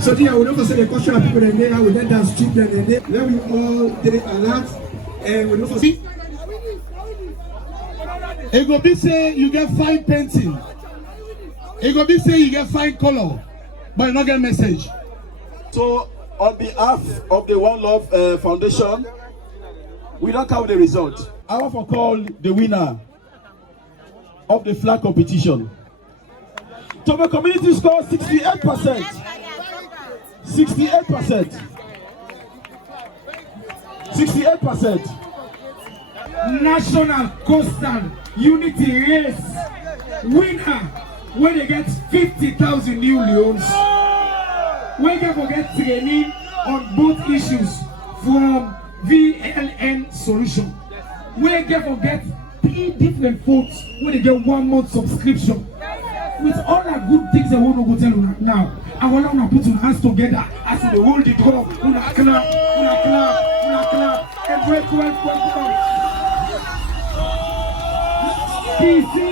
So here, we don't say the question of people in there, we let them strip them in there. Then we all did it a lot, and we don't see. It go be say you get fine painting. It go be say you get fine color, but you not get message. So on behalf of the One Love Foundation, we don't count the result. I want to call the winner of the flag competition. Togo community score 68%. 68%. 68%. National Coastal Unity Race winner when they get 50,000 new Leones. We can forget training on both issues from VLN Solution. We can forget 3 different folks when they get 1 month subscription. With all the good things I want to go tell you now, I want to put your hands together as they hold the drum. Una clap, and break. PC,